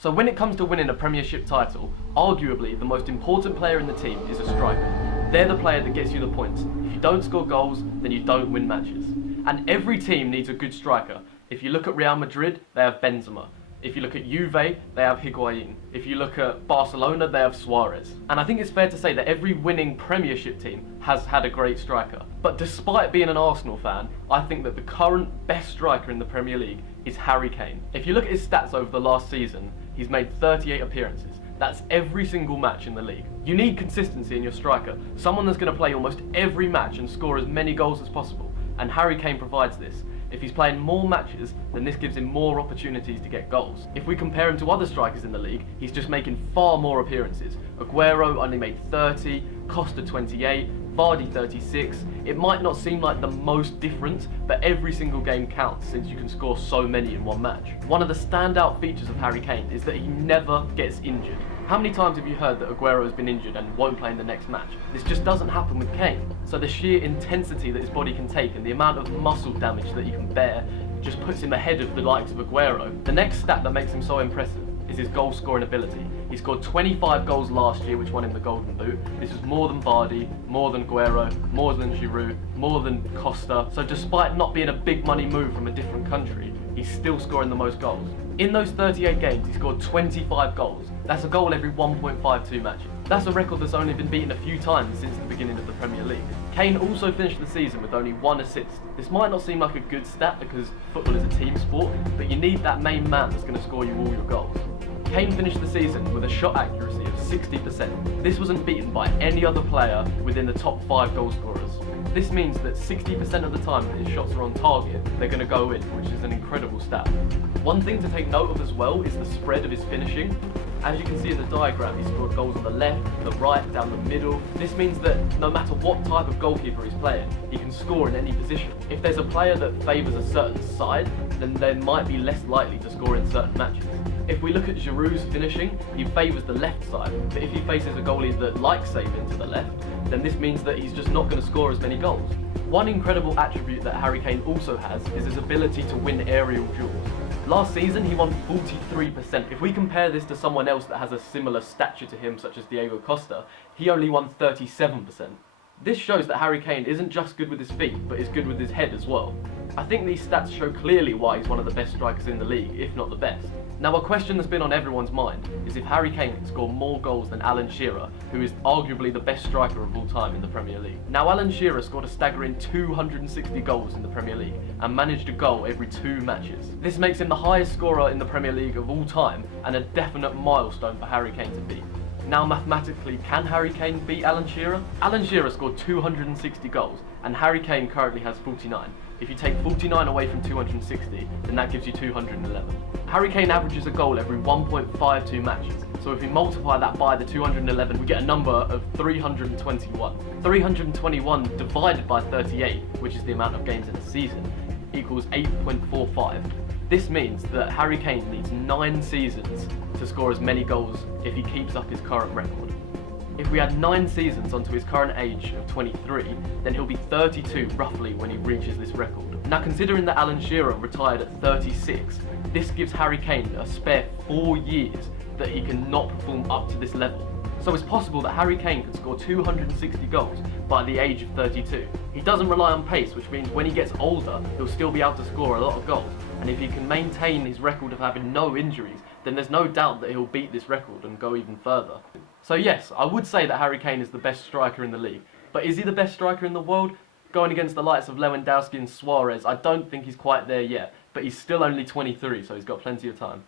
So when it comes to winning a Premiership title, arguably the most important player in the team is a striker. They're the player that gets you the points. If you don't score goals, then you don't win matches. And every team needs a good striker. If you look at Real Madrid, they have Benzema. If you look at Juve, they have Higuain. If you look at Barcelona, they have Suarez. And I think it's fair to say that every winning Premiership team has had a great striker. But despite being an Arsenal fan, I think that the current best striker in the Premier League is Harry Kane. If you look at his stats over the last season, he's made 38 appearances. That's every single match in the league. You need consistency in your striker, someone that's going to play almost every match and score as many goals as possible. And Harry Kane provides this. If he's playing more matches, then this gives him more opportunities to get goals. If we compare him to other strikers in the league, he's just making far more appearances. Aguero only made 30, Costa 28, Vardy 36. It might not seem like the most difference, but every single game counts since you can score so many in one match. One of the standout features of Harry Kane is that he never gets injured. How many times have you heard that Aguero has been injured and won't play in the next match? This just doesn't happen with Kane. So the sheer intensity that his body can take and the amount of muscle damage that he can bear just puts him ahead of the likes of Aguero. The next stat that makes him so impressive is his goal scoring ability. He scored 25 goals last year, which won him the Golden Boot. This is more than Vardy, more than Aguero, more than Giroud, more than Costa. So despite not being a big money move from a different country, he's still scoring the most goals. In those 38 games, he scored 25 goals. That's a goal every 1.52 matches. That's a record that's only been beaten a few times since the beginning of the Premier League. Kane also finished the season with only 1 assist. This might not seem like a good stat because football is a team sport, but you need that main man that's going to score you all your goals. Kane finished the season with a shot accuracy of 60%. This wasn't beaten by any other player within the top 5 goal scorers. This means that 60% of the time that his shots are on target, they're going to go in, which is an incredible stat. One thing to take note of as well is the spread of his finishing. As you can see in the diagram, he scored goals on the left, the right, down the middle. This means that no matter what type of goalkeeper he's playing, he can score in any position. If there's a player that favours a certain side, then they might be less likely to score in certain matches. If we look at Giroud's finishing, he favours the left side, but if he faces a goalie that likes saving to the left, then this means that he's just not going to score as many goals. One incredible attribute that Harry Kane also has is his ability to win aerial duels. Last season he won 43%. If we compare this to someone else that has a similar stature to him, such as Diego Costa, he only won 37%. This shows that Harry Kane isn't just good with his feet, but is good with his head as well. I think these stats show clearly why he's one of the best strikers in the league, if not the best. Now, a question that's been on everyone's mind is if Harry Kane can score more goals than Alan Shearer, who is arguably the best striker of all time in the Premier League. Now, Alan Shearer scored a staggering 260 goals in the Premier League and managed a goal every 2 matches. This makes him the highest scorer in the Premier League of all time and a definite milestone for Harry Kane to beat. Now, mathematically, can Harry Kane beat Alan Shearer? Alan Shearer scored 260 goals and Harry Kane currently has 49. If you take 49 away from 260, then that gives you 211. Harry Kane averages a goal every 1.52 matches, so if we multiply that by the 211, we get a number of 321. 321 divided by 38, which is the amount of games in a season, equals 8.45. This means that Harry Kane needs 9 seasons to score as many goals if he keeps up his current record. If we add 9 seasons onto his current age of 23, then he'll be 32 roughly when he reaches this record. Now, considering that Alan Shearer retired at 36, this gives Harry Kane a spare 4 years that he can not perform up to this level. So it's possible that Harry Kane could score 260 goals by the age of 32. He doesn't rely on pace, which means when he gets older, he'll still be able to score a lot of goals. And if he can maintain his record of having no injuries, then there's no doubt that he'll beat this record and go even further. So yes, I would say that Harry Kane is the best striker in the league. But is he the best striker in the world? Going against the likes of Lewandowski and Suarez, I don't think he's quite there yet. But he's still only 23, so he's got plenty of time.